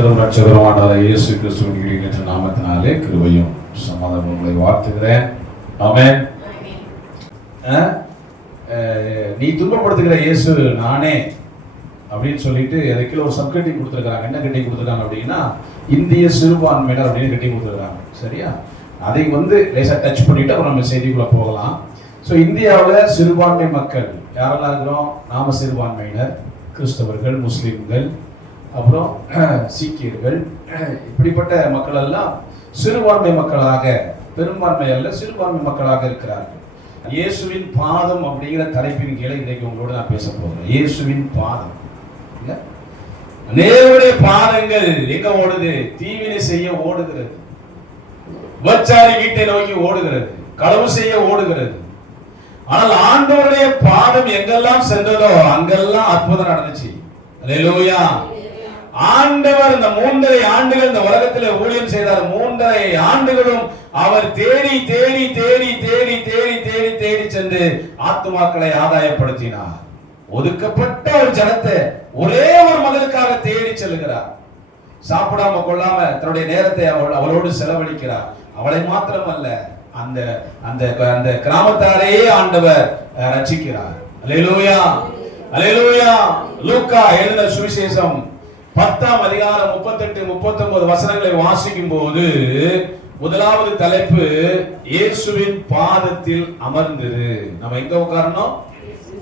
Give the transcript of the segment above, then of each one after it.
கர்த்தரும் ரட்சகருமான இயேசு கிறிஸ்துவின் என்ற நாமத்தினாலே கிருபையும் சமாதானமும் உங்களை வாழ்த்துகிறேன். ஆமென். நீ துன்பப்படுத்துகிற இயேசு நானே அப்படின்னு சொல்லிட்டு அதுக்குள்ள ஒரு சப் கட்டிங் கொடுத்துருக்காங்க. என்ன கட்டிங் கொடுத்துருக்காங்க அப்படின்னா, இந்திய சிறுபான்மையினர் அப்படின்னு கட்டிங் கொடுத்துருக்காங்க. சரியா? அதை லேசாக டச் பண்ணிட்டு அப்புறம் நம்ம செய்திக்குள்ள போகலாம். ஸோ இந்தியாவில் சிறுபான்மை மக்கள் யாரெல்லாம் இருக்கிறோம்? நாம சிறுபான்மையினர், கிறிஸ்தவர்கள், முஸ்லிம்கள், அப்புறம் சீக்கியர்கள், இப்படிப்பட்ட மக்கள் எல்லாம் சிறுபான்மை மக்களாக, பெரும்பான்மை அல்ல சிறுபான்மை மக்களாக இருக்கிறார்கள். இயேசுவின் பாதம் அப்படிங்கிற தலைப்பின் கீழே இன்றைக்கு உங்களோட நான் பேச போகிறேன். இயேசுவின் பாதம். நேருடைய பாதங்கள் எங்க ஓடுது? தீவினை செய்ய ஓடுகிறது, விபச்சாரி வீட்டை நோக்கி ஓடுகிறது, களவு செய்ய ஓடுகிறது. ஆனால் ஆண்டவருடைய பாதம் எங்கெல்லாம் சென்றதோ அங்கெல்லாம் அற்புதம் நடந்துச்சு. அல்லேலூயா. ஆண்டவர் இந்த 3.5 ஆண்டுகள் இந்த உலகத்தில் ஊழியம் செய்தார். 3.5 ஆண்டுகளும் அவர் தேடி தேடி தேடி தேடி தேடி தேடி தேடி சென்று ஆத்துமாக்களை ஆதாயப்படுத்தினார். ஒதுக்கப்பட்ட ஒரு ஜனத்தை ஒரே ஒரு மகளுக்காக தேடி செல்லுகிறார். சாப்பிடாம கொள்ளாம தன்னுடைய நேரத்தை அவளோடு செலவழிக்கிறார். அவளை மாத்திரமல்ல, அந்த அந்த அந்த கிராமத்தாரையே ஆண்டவர் ரட்சிக்கிறார். அல்லேலூயா, அல்லேலூயா. லூக்கா எழுதின சுவிசேஷம் 10ஆம் அதிகாரம் 38-39 வசனங்களை வாசிக்கும் போது முதலாவது தலைப்பு இயேசுவின் பாதத்தில் அமர்ந்திரு. நம்ம எங்க உட்காரணும்?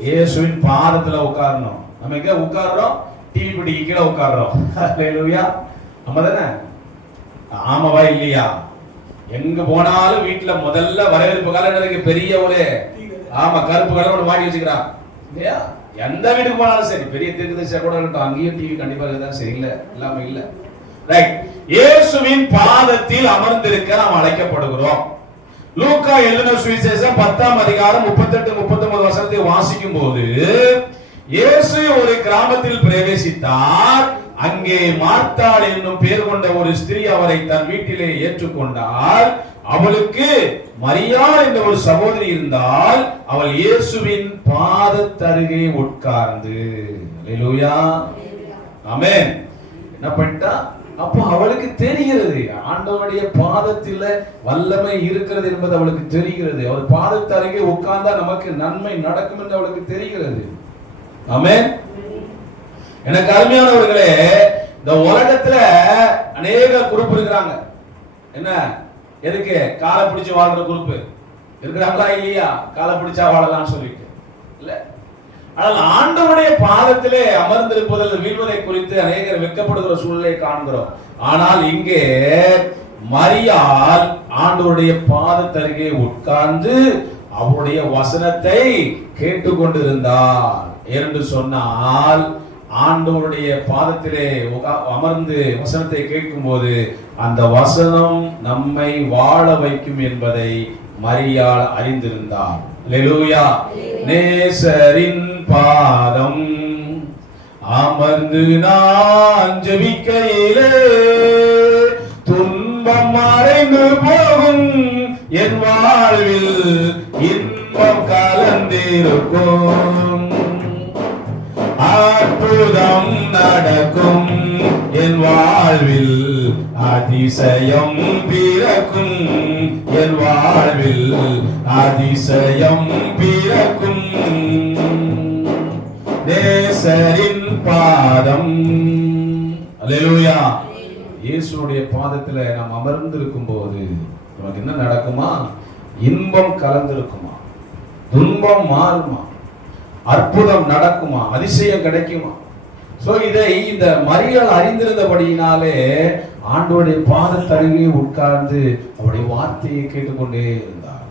இயேசுவின் பாதத்துல உட்காரணும். நம்ம எங்க உட்கார்றோம்? டிவி பிடிக்கு கீழே உட்கார்றோம். அல்லேலூயா. நம்ம தானே? ஆமாவா இல்லையா? எங்க போனாலும் வீட்டுல முதல்ல வரவேற்பு காலம் பெரிய ஒரு கருப்பு கலர் மாட்டி வச்சுக்கிறான் இல்லையா? எந்த வீட்டுக்கு போனாலும் சரி, பெரிய தீர்க்கதரிசியா கூட இருக்கட்டும், அங்கேயும் டிவி கண்டிப்பா இருக்குதான். சரி, இல்ல இல்லாம இல்ல. ரைட். இயேசுவின் பாதத்தில் அமர்ந்திருக்க நாம் அழைக்கப்படுகிறோம். லூக்கா எழுதின சுவிசேஷம் 10ஆம் அதிகாரம் 38-39 வசனத்தை வாசிக்கும் போது, இயேசு ஒரு கிராமத்தில் பிரவேசித்தார். அங்கே மார்த்தாள் என்னும் பெயர் கொண்ட ஒரு ஸ்திரீ அவரை தன் வீட்டிலே ஏற்றுக்கொண்டார். அவளுக்கு மரியாள் என்ற ஒரு சகோதரி இருந்தால். அவள் இயேசுவின் பாதத்தருகே உட்கார்ந்து, அல்லேலூயா, ஆமென், என்ன பண்ணிட்டா? அப்போ அவளுக்கு தெரிகிறது ஆண்டவருடைய பாதத்தில் வல்லமை இருக்கிறது என்பது அவளுக்கு தெரிகிறது. அவர் பாதத்தருகே உட்கார்ந்தா நமக்கு நன்மை நடக்கும் என்று அவளுக்கு தெரிகிறது. ஆமென். எனக்கு அருமையானவர்களே, இந்த உலகத்துல அநேக குரூப் இருக்கிறாங்க. என்ன எதுக்கு? காலை பிடிச்சு வாழ்ற குரூப் இருக்கிறாங்களா இல்லையா? காலை பிடிச்சா வாழலாம்னு சொல்லிட்டு இல்ல. ஆனால் ஆண்டவருடைய பாதத்திலே அமர்ந்திருப்பதில் வீழ்வதை குறித்து அநேகர் வெட்கப்படுகிற சூழ்நிலை காண்கிறோம். ஆனால் இங்கே மரியாள் ஆண்டவருடைய பாதத்தருகே உட்கார்ந்து அவருடைய வசனத்தை கேட்டுக்கொண்டிருந்தார் என்று சொன்னால், ஆண்டவருடைய பாதத்திலே அமர்ந்து வசனத்தை கேட்கும் போது அந்த வசனம் நம்மை வாழ வைக்கும் என்பதை மரியாள் அறிந்திருந்தார். அல்லேலூயா. நேசரின் பாதம் அமர்ந்து நான் ஜெபிக்கையிலே துன்பம் மறைந்து போகும், என் வாழ்வில் இன்பம் கலந்திருக்கும், அற்புதம் நடக்கும், என் வாழ்வில் அதிசயம் பிறக்கும், என் வாழ்வில் அதிசயம் பிறக்கும். நேசரின் பாதம். அல்லேலூயா. இயேசுடைய பாதத்துல நாம் அமர்ந்திருக்கும் போது நமக்கு என்ன நடக்குமா? இன்பம் கலந்திருக்குமா? துன்பம் மாறுமா? அற்புதம் நடக்குமா? அதிசயம் கிடைக்குமா? சோ இதை இந்த மரியாள் அறிந்திருந்தபடியினாலே ஆண்டவருடைய பாதத்தருகே உட்கார்ந்து அவருடைய வார்த்தையை கேட்டுக்கொண்டே இருந்தார்.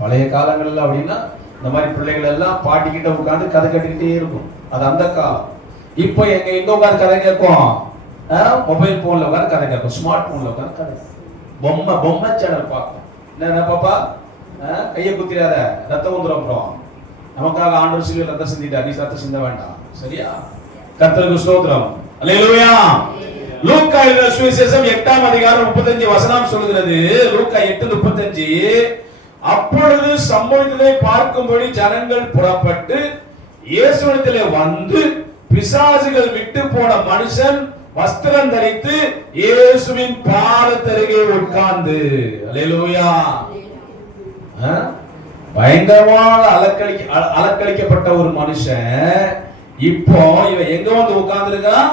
பழைய காலங்கள்ல அப்படின்னா இந்த மாதிரி பிள்ளைகள் எல்லாம் பாட்டிக்கிட்ட உட்கார்ந்து கதை கட்டிக்கிட்டே இருக்கும். அது அந்த காலம். இப்போ எங்க உட்கார்ந்து கதை கேட்கும்? மொபைல் போன்ல உட்கார்ந்து கதை கேட்கும், ஸ்மார்ட் போன்ல உட்கார்ந்து கதை, பொம்மை சேனல் பார்க்கும். என்ன பாப்பா, கையை குத்திராத, ரத்தம் வந்துடும். அப்புறம் நமக்காக ஆண்டவர் சிலுவையில் ரத்தம் சிந்திட்டார், நீ ரத்தம் சிந்த வேண்டாம். சரியா? கர்த்தருக்கு ஸ்தோத்திரம். அல்லேலூயா. லூக்கா எழுதின சுவிசேஷம் 8ஆம் அதிகாரம் 35 வசனம் சொல்கிறது. லூக்கா 8:35. அப்பொழுது சம்பவித்ததை பார்க்கும்படி ஜனங்கள் புறப்பட்டு இயேசுவிடத்திலே வந்து, பிசாசுகள் விட்டு போன மனுஷன் வஸ்திரம் தரித்து இயேசுவின் பாதத்தருகே உட்கார்ந்து. அல்லேலூயா. பயங்கரமாக அலக்களிக்கப்பட்ட ஒரு மனுஷன் இப்போ இவன் எங்க வந்து உட்கார்ந்திருக்கான்?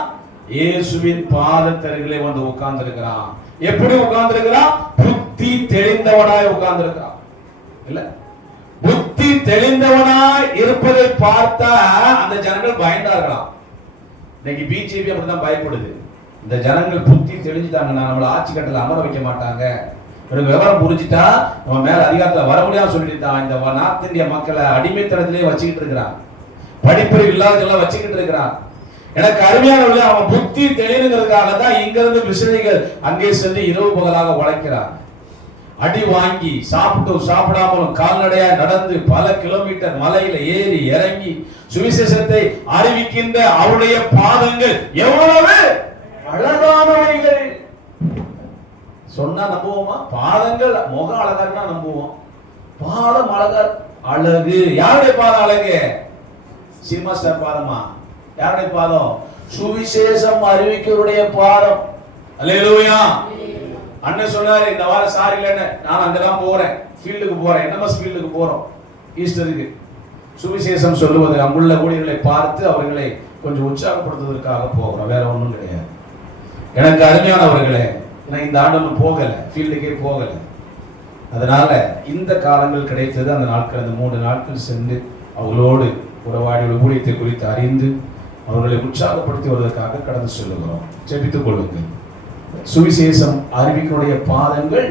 இயேசுவின் பாதத்தருகிலே வந்து உட்கார்ந்திருக்கிறான். எப்படி உட்கார்ந்திருக்கிறான்? புத்தி தெளிந்தவனாய் உட்கார்ந்திருக்கிறான். இல்ல, புத்தி தெளிந்தவனாய் இருப்பதை பார்த்தா அந்த ஜனங்கள் பயந்தார்களாம். இன்னைக்கு பிஜேபி அப்படிதான் பயப்படுது. இந்த ஜனங்கள் புத்தி தெளிஞ்சுட்டாங்கன்னா நம்மள ஆட்சி கட்டல அமர வைக்க மாட்டாங்க. ஒரு விவரம் புரிஞ்சுட்டா நம்ம மேல அதிகாரத்துல வர முடியாம சொல்லிட்டு தான் இந்த நார்த் இந்தியா மக்களை அடிமைத்தனத்திலே வச்சுக்கிட்டு இருக்கிறான். படிப்பறிவு இல்லாதவங்க வச்சுக்கிட்டு இருக்கிறான். எனக்கு அருமையானவர்களே, அவன் புத்தி தெளிவுங்கிறதுக்காக தான் இங்க இருந்து மிஷனரிகள் அங்கே சென்று இரவு பகலாக உழைக்கிறான். அடி வாங்கி சாப்பிடாமலும் கால்நடையா நடந்து பல கிலோமீட்டர் மலையில ஏறி இறங்கி சுவிசேஷத்தை அறிவிக்கின்ற அவருடைய பாதங்கள் எவ்வளவு அழகானவைகள். சொன்னா நம்புவோமா? பாதங்கள் முகம் அழகாருன்னா நம்புவோம். பாதம் அழகார் அழகு. யாருடைய பாதம் அழகு? சினிமா ஸ்டார் பாதமா? யாருடைய பாதம்? சுவிசேஷம் அறிவிக்கிறவருடைய பாதம். அல்லேலூயா. அண்ணன் சொன்னாரு, இந்த வாரம் சாரி இல்லைன்னு, நான் அங்கதான் போறேன், ஃபீல்டுக்கு போறேன், என்எம்எஸ் ஃபீல்டுக்கு போறோம் ஈஸ்டருக்கு. சுவிசேஷம் சொல்லுவது அங்குள்ள ஊழியர்களை பார்த்து அவர்களை கொஞ்சம் உற்சாகப்படுத்துவதற்காக போகிறோம், வேற ஒன்றும் கிடையாது. எனக்கு அருமையானவர்களே, நான் இந்த ஆண்டு போகல, ஃபீல்டுக்கே போகல. அதனால இந்த காலங்கள் கிடைத்தது. அந்த நாட்கள், அந்த 3 நாட்கள் சென்று அவர்களோடு உறவாடி ஊழியத்தை குறித்து அறிந்து அவர்களை உற்சாகப்படுத்தி வருவதற்காக கடந்து செல்லுகிறோம். ஜெபித்துக் கொள்ளுங்கள். சுவிசேஷம் அறிவிக்கனுடைய பாதங்கள்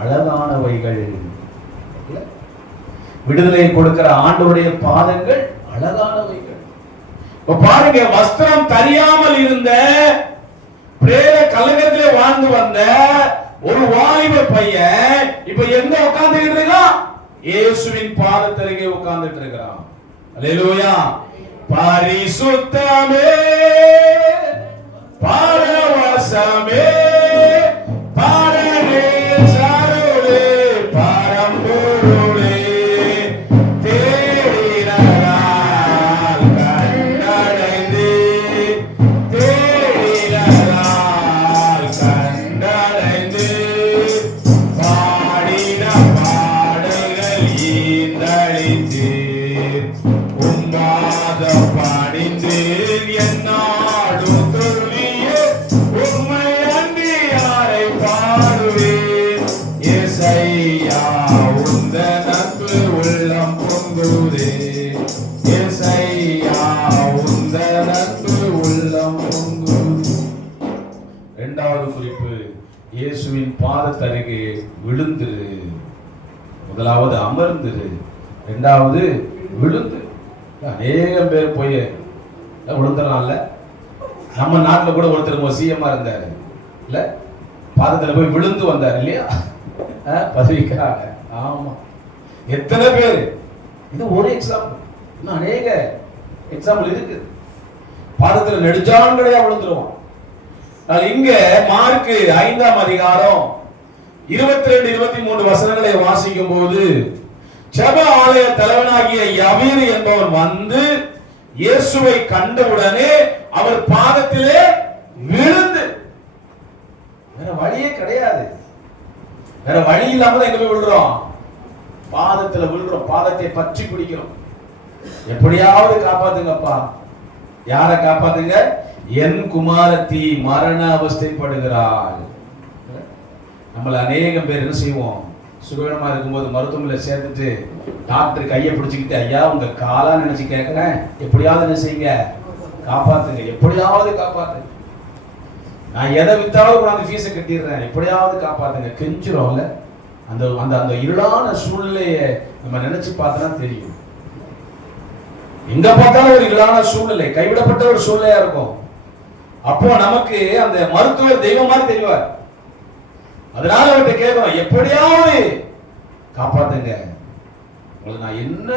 அழகானவைகள். விடுதலை கொடுக்கிற ஆண்டவருடைய பாதங்கள் அழகானவைகள். இப்ப பாருங்க, வஸ்திரம் தெரியாமல் இருந்த பிரேத கலங்கத்திலே வாழ்ந்து வந்த ஒரு வாலிப பையன் இப்ப எங்க உட்கார்ந்துட்டு இருக்கான்? இயேசுவின் பாதத்தருகே உட்கார்ந்துட்டு இருக்கிறான். அல்லேலூயா. பரிசுத்தமே, பரவசமே, பரமேசருளே, பரம்பொருளே, தேடினதால் கண்டடைந்து, தேடினதால் கண்டடைந்து, பாடின பாடல்கள் ஈந்தளித்தீர், உம்மாத பணிந்தீர் என்னாடும் துள்ளியே, உம்மை அன்றி யாரை பாடுவேன்? ஏசையா உந்த நட்பு உள்ளம் பொங்குதே, ஏசையா உந்த நட்பு உள்ளம் பொங்குதே. இரண்டாவது குறிப்பு, இயேசுவின் பாதத்தருகே விழுந்துரு. முதலாவது அமர்ந்துரு, இரண்டாவது விழுந்து. அநேகம் பேர் போய் விழுந்துடலாம்ல. நம்ம நாட்டில் கூட ஒருத்தர் சிஎம்மா இருந்தாரு இல்ல, பாதத்துல போய் விழுந்து வந்தார் இல்லையா, பதவிக்காக. ஆமா, எத்தனை பேர். இது ஒரு எக்ஸாம்பிள், இன்னும் அநேக எக்ஸாம்பிள் இருக்கு. பாதத்துல நெடுஞ்சான்களையா விழுந்துருவோம். இங்க மார்க் 5ஆம் அதிகாரம் 22-23 வசனங்களை வாசிக்கும் போது, ஜெப ஆலய தலைவனாகிய யவீரு என்பவன் வந்து இயேசுவை கண்டவுடனே அவர் பாதத்திலே விழுந்து, வேற வழியே கிடையாது, வேற வழி இல்லாம எங்க போய் விழுறோம்? பாதத்துல விழுறோம், பாதத்தை பற்றி பிடிக்கிறோம். எப்படியாவது காப்பாத்துங்கப்பா. யார காப்பாத்துங்க? என் குமாரத்தி மரண அவஸ்தைப்படுகிறாள். நம்மள அநேகம் பேர் என்ன செய்வோம்? சுகவீனமா இருக்கும்போது மருத்துவமனையில சேர்த்துட்டு டாக்டர் கையை பிடிச்சுக்கிட்டு, ஐயா உங்க காலா நினைச்சு கேட்கிறேன், எப்படியாவது என்ன செய்யுங்க, காப்பாத்துங்க, எப்படியாவது காப்பாத்துங்க, நான் எதை வித்தாவது கூட அந்த ஃபீஸை கட்டிடுறேன், எப்படியாவது காப்பாத்துங்க, கெஞ்சிரோம்ல. அந்த அந்த அந்த இருளான சூழ்நிலையை நம்ம நினைச்சு பார்த்தா தெரியும். எங்க பார்த்தாலும் ஒரு இருளான சூழ்நிலை, கைவிடப்பட்ட ஒரு சூழ்நிலையா இருக்கும். அப்போ நமக்கு அந்த மருத்துவர் தெய்வம் மாதிரி தெரிவார். அதனால அவர்கிட்ட கேட்கிறோம், எப்படியாவது காப்பாத்துங்க, உங்களுக்கு நான் என்ன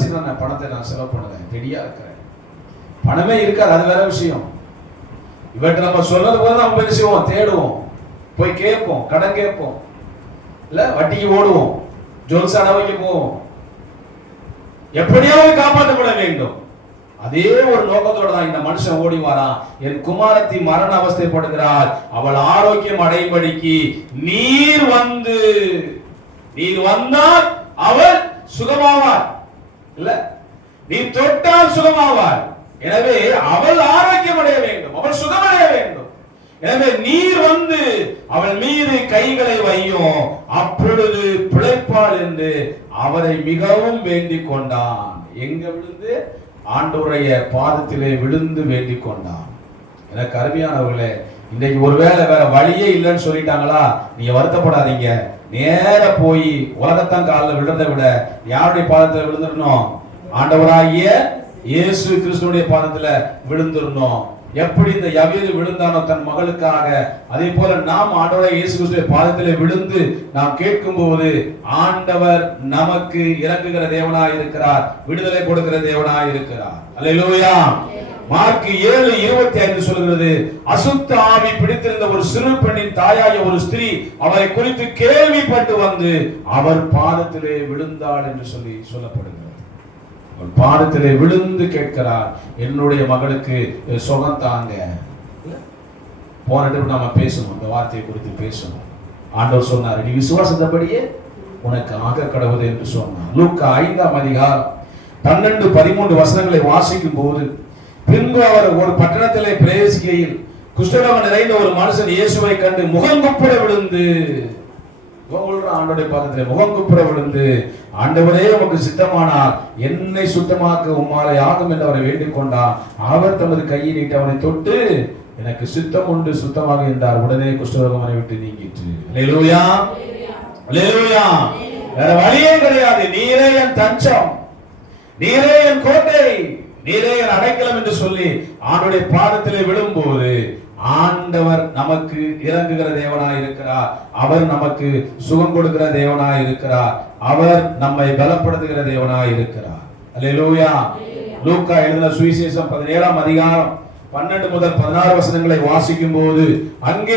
செய்யறேன், பணத்தை நான் செலவு பண்ணுவேன், ரெடியா இருக்கிறேன். பணமே இருக்காது, அது வேற விஷயம். இவற்றை நம்ம சொல்றது போல நம்ம போய் செய்வோம், தேடுவோம், போய் கேட்போம், கடன் கேட்போம், இல்ல வட்டிக்கு ஓடுவோம், ஜொல்சான வைக்க போவோம். எப்படியாவது காப்பாற்றப்பட வேண்டும். அதே ஒரு நோக்கத்தோட தான் இந்த மனுஷன் ஓடி வரான். என் குமாரத்தி மரண அவஸ்தைப்படுகிறாள், அவள் ஆரோக்கியம் அடைபடிக்கு நீர் வந்தால் அவள் சுகமாவாள். இல்ல, நீ தொட்டால் சுகமாவாள். எனவே அவள் ஆரோக்கியம் அடைய வேண்டும், அவள் சுகமடைய வேண்டும். எனவே நீர் வந்து அவள் மீது கைகளை வையும், அப்பொழுது பிழைப்பாள் என்று அவரை மிகவும் வேண்டிக் கொண்டான். எங்க விழுந்து? ஆண்டவருடைய பாதத்திலே விழுந்து வேண்டிக் கொண்டான். எனக்கு அருமையானவர்களே, இன்னைக்கு ஒருவேளை வேற வழியே இல்லைன்னு சொல்லிட்டாங்களா, நீங்க வருத்தப்படாதீங்க. நேர போய் உலகத்தான் காலில் விழுறதை விட யாருடைய பாதத்துல விழுந்துடணும்? ஆண்டவராகிய இயேசு கிறிஸ்துடைய பாதத்துல விழுந்துடணும். எப்படி இந்த யவீது விழுந்தானோ தன் மகளுக்காக, அதே போல நாம் ஆண்டவராகிய இயேசு கிறிஸ்துடைய பாதத்திலே விழுந்து நாம் கேட்கும் போது ஆண்டவர் நமக்கு இறங்குகிற தேவனாய் இருக்கிறார், விடுதலை கொடுக்கிற தேவனாய் இருக்கிறார். அல்லேலூயா. மார்க் 7:25 சொல்கிறது, அசுத்த ஆவி பிடித்திருந்த ஒரு சிறு பெண்ணின் தாயாய ஒரு ஸ்திரீ அவரை குறித்து கேள்விப்பட்டு வந்து அவர் பாதத்திலே விழுந்தாள் என்று சொல்லப்படுகிறது. அவர் பாதத்திலே விழுந்து கேட்கிறார், என்னுடைய மகளுக்கு சுகம் தாங்க. போன நாம பேசணும், இந்த வார்த்தையை குறித்து பேசணும். ஆண்டவர் சொன்னார், நீ விசுவாசத்தபடியே உனக்கு ஆக கடவுது என்று சொன்னார். லூக்கா 5:12-13 வசனங்களை வாசிக்கும் போது, பின்பு அவர் ஒரு பட்டணத்திலே பிரவேசிக்கையில் குஷ்டரோகம் நிறைந்த ஒரு மனுஷன் இயேசுவை கண்டு முகங்குப்புற விழுந்து, ஆண்டவருடைய பாதத்திலே முகங்குப்புற விழுந்து, ஆண்டவரே உமக்கு சித்தமானால் என்னை சுத்தமாக்க உம்மாலே ஆகும் என்று அவரை வேண்டிக் கொண்டார். அவர் தமது கையை நீட்டி அவனை தொட்டு, எனக்கு சித்தம் உண்டு, சுத்தமாக என்றார். உடனே குஷ்டரோகம் அவனை விட்டு நீங்கிற்று. அல்லேலூயா, அல்லேலூயா. வேற வழியே கிடையாது. நீரே என் தஞ்சம், நீரே என் கோட்டை, நீரே என் அடைக்கலம் என்று சொல்லி ஆண்டவருடைய பாதத்திலே விழும்போது ஆண்டவர் நமக்கு இறங்குகிற தேவனாய் இருக்கிறார். அவர் நமக்கு சுகம் கொடுக்கிற தேவனாய் இருக்கிறார். அவர் நம்மை பலப்படுத்துகிற தேவனாய் இருக்கிறார். அல்லேலூயா. லூக்கா எழுதின சுவிசேஷம் 17ஆம் அதிகாரம் 12-16 வசனங்களை வாசிக்கும் போது, அங்கே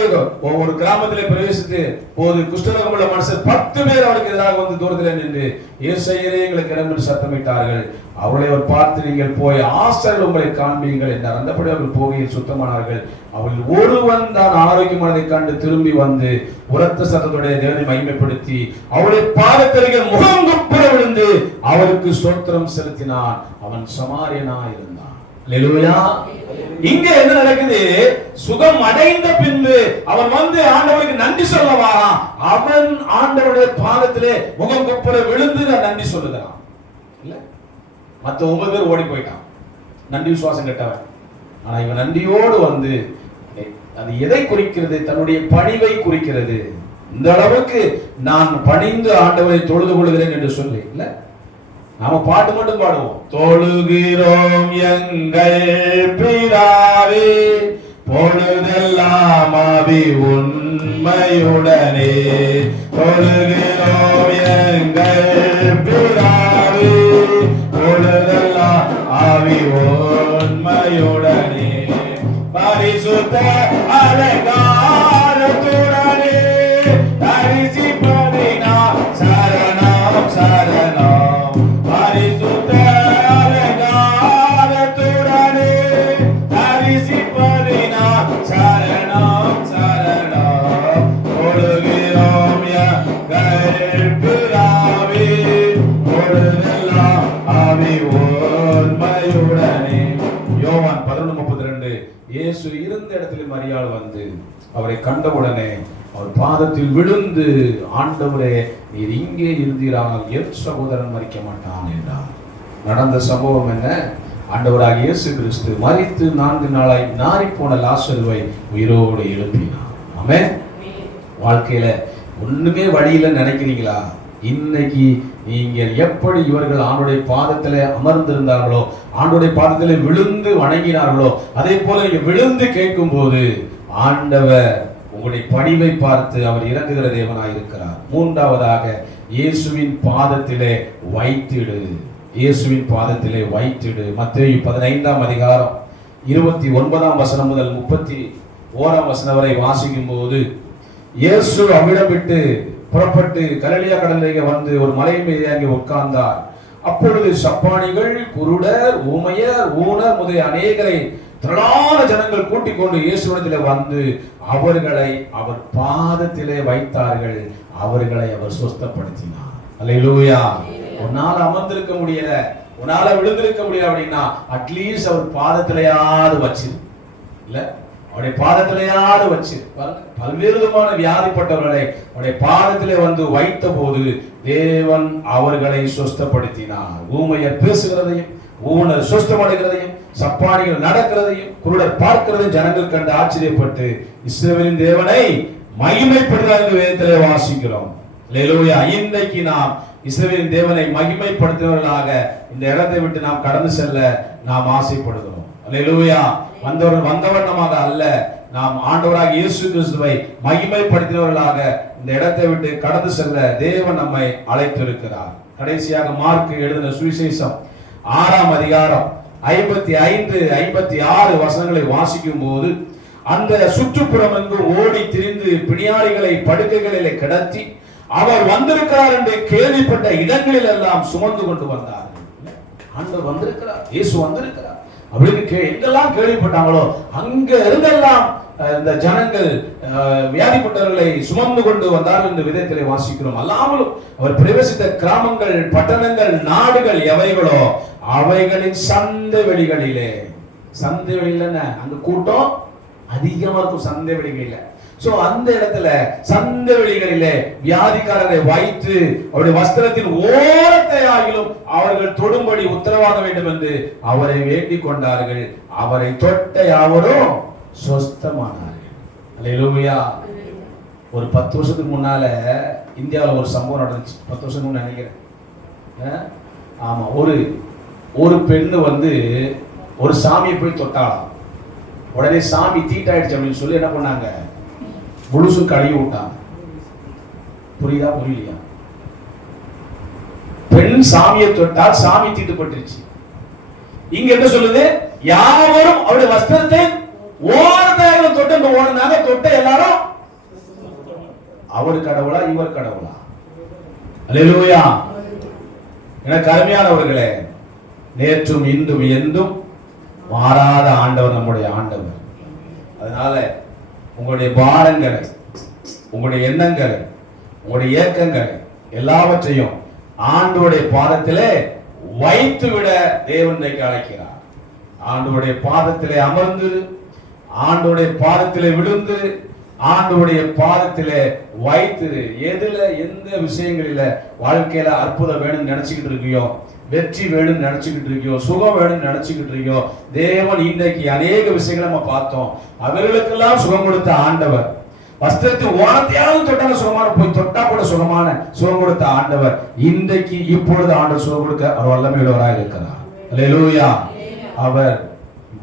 ஒரு கிராமத்திலே பிரவேசித்து போது குஷ்டரோகம் உள்ள மனுஷர் 10 பேர் அவருக்கு எதிராக வந்து தூரத்தில் நின்று, இயேசுவே எங்களுக்கு இடம் என்று சத்தமிட்டார்கள். அவளை அவர் பார்த்து, நீங்கள் போய் ஆசாரியர்கள் உங்களை காண்பீங்கள் என்றார். அந்தபடி அவர்கள் போகையில் சுத்தமானார்கள். அவர்கள் ஒருவன் தான் ஆரோக்கியமானதை கண்டு திரும்பி வந்து உரத்த சத்தத்துடைய தேவனை மகிமைப்படுத்தி அவருடைய பாதத்தருகே முகங்குப்புற விழுந்து அவருக்கு ஸ்தோத்திரம் செலுத்தினான். அவன் சமாரியனா இருந்தான். அல்லேலூயா. இங்க என்ன நடக்குது? சுகம் அடைந்த பின்பு அவன் வந்து ஆண்டவருக்கு நன்றி சொல்ல வாரான். அவன் ஆண்டவருடைய பாதத்திலே முகங்குப்புற விழுந்து நன்றி சொல்லுகிறான். இல்ல, மத்த 9 பேர் ஓடி போயிட்டான், நன்றி விசுவாசம் கெட்டவன். ஆனா இவன் நன்றியோடு வந்து, அது எதை குறிக்கிறது? தன்னுடைய பணிவை குறிக்கிறது. இந்த அளவுக்கு நான் பணிந்து ஆண்டவரை தொழுது கொள்கிறேன் என்று சொல்லி இல்ல, நாம பாட்டு மட்டும் பாடுவோம். தொழுகிறோம் எங்கள் பிதாவே பொழுதெல்லாம் ஆவி உண்மையுடனே, தொழுகிறோம் எங்கள் பிதாவே பொழுதெல்லாம் ஆவி உண்மையுடனே, பரிசுத்த அலங்காரத்துடனே தரிசிப்பதினா சரணம் சரணம், பரிசுத்த அலங்காரத்துடனே தரிசிப்பதினா சரணம் சரணம், தொழுகிறோம் எங்கள் பிதாவே பொழுதெல்லாம் ஆவி உண்மையுடனே. யோவான் 11:32, இயேசு இருந்த இடத்தில் மரியாள் வந்து அவரை கண்டவுடனே அவர் பாதத்தில் விழுந்து, ஆண்டவரே நீர் இங்கே இருந்தீரானால் என் சகோதரன் மரிக்க மாட்டான் என்றார். நடந்த சம்பவம் என்ன? ஆண்டவராகிய இயேசு கிறிஸ்து மரித்து 4 நாளாய் நாறிப்போன லாசருவை உயிரோடு எழுப்பினார். ஆமென். வாழ்க்கையில ஒண்ணுமே வழியில நினைக்கிறீங்களா? இன்னைக்கு நீங்கள் எப்படி இவர்கள் ஆண்டவருடைய பாதத்திலே அமர்ந்திருந்தார்களோ, ஆண்டவருடைய பாதத்திலே விழுந்து வணங்கினார்களோ, அதே போல நீங்க விழுந்து கேட்கும் போது ஆண்டவர் உங்களுடைய பணிவை பார்த்து அவர் இறங்குகிற தேவனாய் இருக்கிறார். மூன்றாவதாக, இயேசுவின் பாதத்திலே வைத்திடு, இயேசுவின் பாதத்திலே வைத்திடு. மத்தேயு 15ஆம் அதிகாரம் 29ஆம் வசனம் முதல் 31ஆம் வசனம் வரை வாசிக்கும் போது, இயேசு அவ்விடம் விட்டு புறப்பட்டு கலிலேயா கடலிலே வந்து ஒரு மலை மீது அங்கே உட்கார்ந்தார். அப்பொழுது சப்பானிகள், குருடர், ஊமையர், ஊனர் முதலிய அநேகரை திரளான ஜனங்கள் கூட்டிக் கொண்டு இயேசுவிடத்திலே வந்து அவர்களை அவர் பாதத்திலே வைத்தார்கள். அவர்களை அவர் சுஸ்தப்படுத்தினார். அல்லேலூயா. உன்னால அமர்ந்திருக்க முடியல, உன்னால விழுந்திருக்க முடியல அப்படின்னா அட்லீஸ்ட் அவர் பாதத்திலேயாவது வச்சிரு. இல்ல, அவருடைய பாதத்திலேயாவது வச்சு பல்வேறு விதமான வியாதிப்பட்டவர்களை அவருடைய பாதத்திலே வந்து வைத்த போது தேவன் அவர்களை சுஸ்தப்படுத்தினார். ஊமையர் பேசுகிறதையும், ஊனர் சுஸ்தமடைகிறதையும், சப்பானிகள் நடக்கிறதையும், குருடர் பார்க்கிறதையும் ஜனங்கள் கண்டு ஆச்சரியப்பட்டு இஸ்ரவேலின் தேவனை மகிமைப்படுகிறார் என்று வேதத்திலே வாசிக்கிறோம். அல்லேலூயா. இன்றைக்கு நாம் இஸ்ரவேலின் தேவனை மகிமைப்படுத்துவர்களாக இந்த இடத்தை விட்டு நாம் கடந்து செல்ல நாம் ஆசைப்படுகிறோம். அல்லேலூயா. வந்தவண்ணமாக அல்ல, நாம் ஆண்டவராக இயேசு கிறிஸ்துவை மகிமைப்படுத்தினவர்களாக இந்த இடத்தை விட்டு கடந்து செல்ல தேவன் நம்மை அழைத்திருக்கிறார். கடைசியாக மார்க் எழுதின சுவிசேஷம் 6ஆம் அதிகாரம் 55, 56 வசனங்களை வாசிக்கும் போது, அந்த சுற்றுப்புறம் எங்கும் ஓடி திரிந்து பிணியாளிகளை படுக்கைகளிலே கிடத்தி அவர் வந்திருக்கிறார் என்று கேள்விப்பட்ட இடங்களில் எல்லாம் சுமந்து கொண்டு வந்தார்கள். ஆண்டவர் வந்திருக்கிறார், இயேசு வந்திருக்கிறார் அப்படின்னு எங்கெல்லாம் கேள்விப்பட்டாங்களோ அங்க இருந்தெல்லாம் இந்த ஜனங்கள் வியாதிப்பட்டவர்களை சுமந்து கொண்டு வந்தார் என்று விதத்திலே வாசிக்கிறோம். அல்லாமலும் அவர் பிரவேசித்த கிராமங்கள், பட்டணங்கள், நாடுகள் எவைகளோ அவைகளின் சந்தை வெளிகளிலே, சந்தை வெளியில அங்க கூட்டம் அதிகமா இருக்கும். சந்தை வெளிகளில அந்த இடத்துல சந்தை வெளிகளிலே வியாதிக்காரரை வைத்து அவருடைய வஸ்திரத்தின் ஓரத்தை ஆகிலும் அவர்கள் தொடும்படி உத்தரவாக வேண்டும் என்று அவரை வேண்டிக் கொண்டார்கள். அவரை தொட்ட யாவரும் சொஸ்தமானார்கள். அல்லேலூயா. ஒரு 10 வருஷத்துக்கு முன்னால இந்தியாவில் ஒரு சம்பவம் நடந்துச்சு. 10 வருஷம் நினைக்கிறேன். ஆமா, ஒரு பெண்ணு வந்து ஒரு சாமியை போய் தொட்டாளாம். உடனே சாமி தீட்டாயிடுச்சு அப்படின்னு சொல்லி என்ன பண்ணாங்க, முழுசும் கழுவி விட்டாங்க. புரியுதா புரியலையா? பெண் சாமியை தொட்டால் சாமி தீட்டுப்பட்டுருச்சு. இங்க என்ன சொல்லுது, யாவரும் அவருடைய வஸ்திரத்தை ஓரத்தையும் தொட்டு ஓடுனாங்க. தொட்ட எல்லாரும் அவர் கடவுளா இவர் கடவுளா? அல்லேலூயா. எனக்கு அருமையானவர்களே, நேற்றும் இன்றும் என்றும் மாறாத ஆண்டவர் நம்முடைய ஆண்டவர். அதனால உங்களுடைய பாரங்களை, உங்களுடைய எண்ணங்களை, உங்களுடைய ஏக்கங்களை எல்லாவற்றையும் ஆண்டவருடைய பாதத்திலே வைத்துவிட தேவன் அழைக்கிறார். ஆண்டவருடைய பாதத்திலே அமர்ந்து, ஆண்டவருடைய பாதத்திலே விழுந்து, ஆண்டவருடைய பாதத்திலே வைத்து, எதுல எந்த விஷயங்களில வாழ்க்கையில அற்புதம் வேணும்னு நினைச்சுக்கிட்டு இருக்கியோ, வெற்றி வேணும்னு நினைச்சுக்கிட்டு இருக்கியோ, சுகம் வேணும்னு நினைச்சுக்கிட்டு இருக்கியோ, தேவன் இன்றைக்கு அநேக விஷயங்களை நம்ம பார்த்தோம். அவர்களுக்கெல்லாம் சுகம் கொடுத்த ஆண்டவர், வஸ்திரத்தின் ஓரத்தையாவது தொட்டாலும் சுகமான, போய் தொட்டா கூட சுகம் கொடுத்த ஆண்டவர் இன்றைக்கு இப்பொழுது ஆண்டவர் சுகம் கொடுக்க அவர் வல்லமையுள்ளவராக இருக்கிறார். அல்லேலூயா. அவர்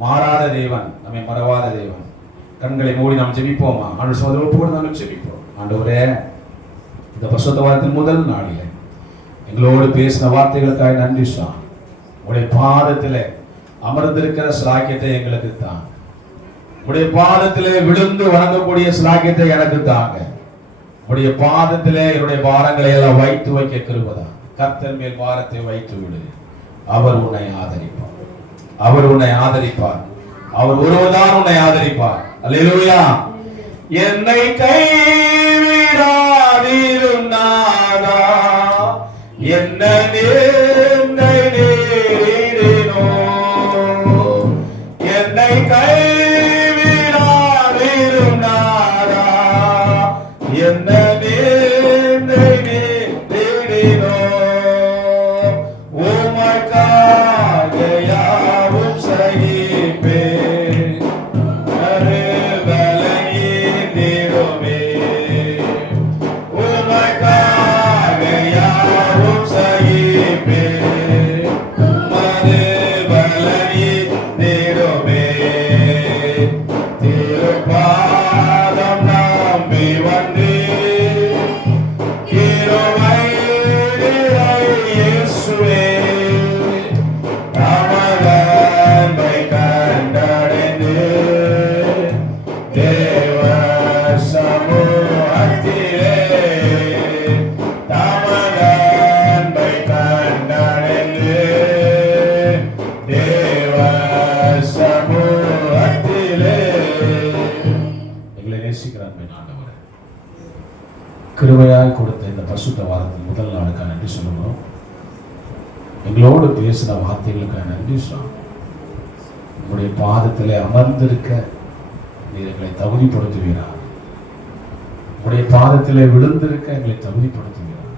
மாறாத தேவன், நம்மை மறவாத தேவன். கண்களை மூடி நாம் ஜெபிப்போமா? ஆண்டவர் சோதரோடு நாம் ஜெபிப்போம். ஆண்டவரே, இந்த பரிசுத்த வாரத்தின் முதல் நாளிலே எங்களோடு பேசின வார்த்தைகளுக்காக நன்றி சாமி. உடைய பாதத்திலே அமர்ந்திருக்கிற சிலாக்கியத்தை எங்களுக்கு தாங்க. உடைய பாதத்திலே விழுந்து வணங்கக்கூடிய சிலாக்கியத்தை எனக்கு தாங்க. உடைய பாதத்திலே என்னுடைய பாரங்களை எல்லாம் வைத்து வைக்க கிருபைதா. கர்த்தர் மேல் பாரத்தை வைத்து விடு. அவர் உன்னை ஆதரிப்பார். அவர் உன்னை ஆதரிப்பார். அவர் ஒருவர்தான் உன்னை ஆதரிப்பார். அல்லேலூயா. என்னை கைவிடாதீரும் நாதா, என்ன நேரிடினோ, என்னை கைவிடாதீரும் நாதா, என்ன நேரிடினோ, உமக்காக யாவும் சகிப்பேன், கருவலையினிடுமே, உமக்காக யாவும் சகிப்பேன், நேசிக்கிறார் ஆண்டவரே. கிருபையாய் கொடுத்த இந்த பரிசுத்த வாரத்தின் முதல் நாளுக்காக நன்றி சொல்லுகிறோம். எங்களோடு பேசின வார்த்தைகளுக்காக நன்றி சொல்லுவோம். உங்களுடைய பாதத்திலே அமர்ந்திருக்க நீர் எங்களை தகுதிப்படுத்துவீரார். உங்களுடைய பாதத்திலே விழுந்திருக்க எங்களை தகுதிப்படுத்துவீரார்.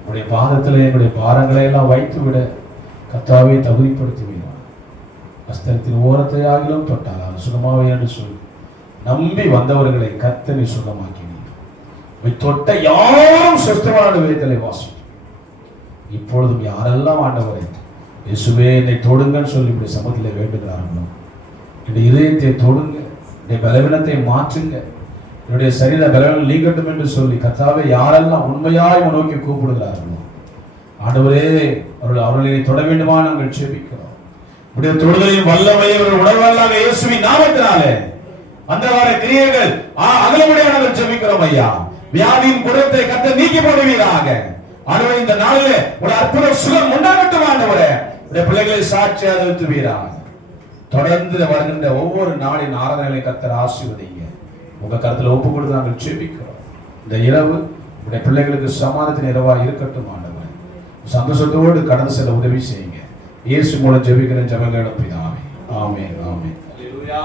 உங்களுடைய பாதத்திலே எங்களுடைய பாரங்களை எல்லாம் வைத்து விட கர்த்தாவே தகுதிப்படுத்துவீரார். அஸ்தத்தின் ஓரத்தை ஆகிலும் தொட்டால் அது சுகமாவே என்று சொல்லி நம்பி வந்தவர்களை கர்த்தர் சுகமாக்கினீர். தொட்ட யாரும் சொஸ்தமான விதத்திலே வாசி. இப்பொழுதும் யாரெல்லாம் ஆண்டவரை இயேசுவே என்னை தொடுங்கன்னு சொல்லி இப்படி சமூகத்திலே வேண்டுகிறார்களோ, என்னுடைய இதயத்தை தொடுங்க, என்னுடைய பலவீனத்தை மாற்றுங்க, என்னுடைய சரீர பலவீனம் நீங்கட்டும் என்று சொல்லி கர்த்தாவே யாரெல்லாம் உண்மையாய் நோக்கி கூப்பிடுகிறார்களோ ஆண்டவரே அவர்களை தொட வேண்டுமா நாங்கள் ஜெபிக்கிறோம். உடைய தொடுதலின் வல்லமையை உணர்வல்லாக இயேசுவின் நாமத்தினாலே அந்த வார கிரியைகள் அகலமுடியாக நாங்கள் ஜெபிக்கிறோம் ஐயா. வியாதியின் குணத்தை கர்த்தர் நீக்கி போடுவீராக. ஆண்டவரே இந்த நாளிலே ஒரு அற்புத சுகம் உண்டாகட்டும் ஆண்டவரே. உடைய பிள்ளைகளை சாட்சியாக நிறுத்துவீராக. தொடர்ந்து வருகின்ற ஒவ்வொரு நாளின் ஆராதனைகளை கர்த்தர் ஆசீர்வதிங்க. உங்க கருத்துல ஒப்பு கொடுத்து நாங்கள் ஜெபிக்கிறோம். இந்த இரவு உடைய பிள்ளைகளுக்கு சமாதானத்தின் இரவாக இருக்கட்டும் ஆண்டவரே. சந்தோஷத்தோடு கடந்து செல்ல உதவி செய்யுங்க. இயேசு மூலம் ஜெபிக்கிற ஜெபங்களும் பிதாவே. ஆமென் ஆமென். ஹல்லேலூயா.